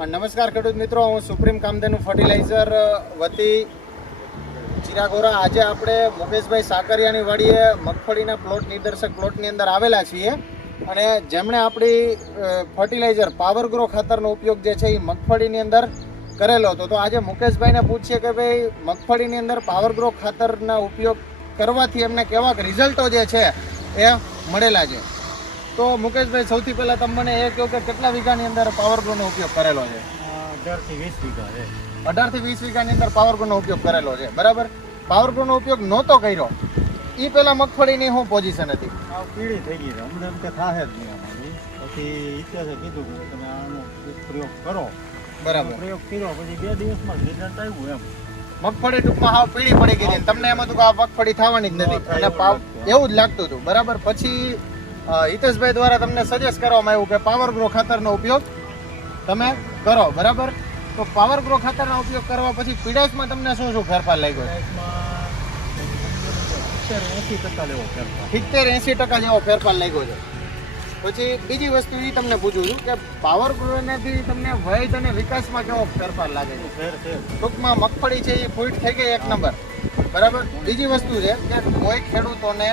નમસ્કાર ખેડૂત મિત્રો, હું સુપ્રીમ કામધેનુ ફર્ટિલાઇઝર વતી ચિરાગોરા. આજે આપણે મુકેશભાઈ સાકરિયાની વાડીએ મગફળીના પ્લોટ નિદર્શક પ્લોટની અંદર આવેલા છીએ અને જેમણે આપણી ફર્ટિલાઇઝર પાવર ગ્રો ખાતરનો ઉપયોગ જે છે એ મગફળીની અંદર કરેલો હતો. તો આજે મુકેશભાઈને પૂછીએ કે ભાઈ મગફળીની અંદર પાવર ગ્રો ખાતરના ઉપયોગ કરવાથી એમને કેવા રિઝલ્ટો જે છે એ મળેલા છે. તો મુકેશભાઈ, સૌથી પહેલા તમે મને એ કહો કે કેટલા વીઘાની અંદર પાવર ગ્રોનો ઉપયોગ કરેલો છે? 18 થી 20 વીઘા છે. 18 થી 20 વીઘાની અંદર પાવર ગ્રોનો ઉપયોગ કરેલો છે, બરાબર. પાવર ગ્રોનો ઉપયોગ નહોતો કર્યો એ પહેલા મગફળીની શું પોઝિશન હતી? આ પીળી થઈ ગઈ છે, અમને એમ કે થાહે જ નહીં આમાંથી. પછી ઇતિહાસે કીધું કે તમે આનો પ્રયોગ કરો. બરાબર. પ્રયોગ કર્યો પછી 2 દિવસમાં રિઝલ્ટ આવ્યું એમ. મગફળી ટૂંકમાં હાવ પીળી પડી ગઈ હતી. તમને એમ હતું કે આ મગફળી થવાની જ નથી અને એવું જ લાગતું હતું, બરાબર. પછી હિતેશભાઈ દ્વારા તમને સજેસ્ટ કરવામાં આવ્યું કે પાવર ગ્રો ખાતરનો ઉપયોગ તમે કરો, બરાબર. તો પાવર ગ્રો ખાતરનો ઉપયોગ કરવા પછી પીડાશમાં તમને શું શું ફેરફાર લાગ્યો? 70-80% લેવો ફેરફાર. 70-80% જેવો ફેરફાર લાગ્યો છે. પછી બીજી વસ્તુ એ તમને પૂછું છું કે પાવર ગ્રોનેથી તમને વય અને વિકાસમાં કેવો ફેરફાર લાગે છે? ટૂંકમાં મગફળી છે એ ફૂટ થઈ ગઈ એક નંબર, બરાબર. બીજી વસ્તુ છે કે કોઈ ખેડૂતોને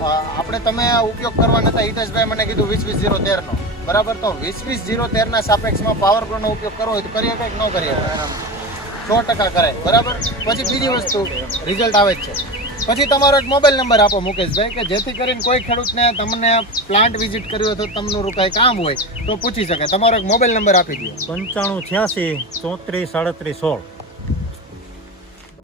આપણે તમે ઉપયોગ કરવા નતા, હિતેશભાઈ મને કીધું 20-20-0-13 નો, બરાબર. તો 20-20-0-13 ના સાપેક્ષમાં પાવર ગ્રોનો ઉપયોગ કરવો હોય તો કરીએ કે ન કરીએ? 100% કરાય, બરાબર. પછી બીજી વસ્તુ રિઝલ્ટ આવે જ છે. પછી તમારો એક મોબાઈલ નંબર આપો મુકેશભાઈ, કે જેથી કરીને કોઈ ખેડૂતને તમને પ્લાન્ટ વિઝિટ કર્યો તો તમને કંઈ કામ હોય તો પૂછી શકે. તમારો એક મોબાઈલ નંબર આપી દો. 95 86 34 37 16.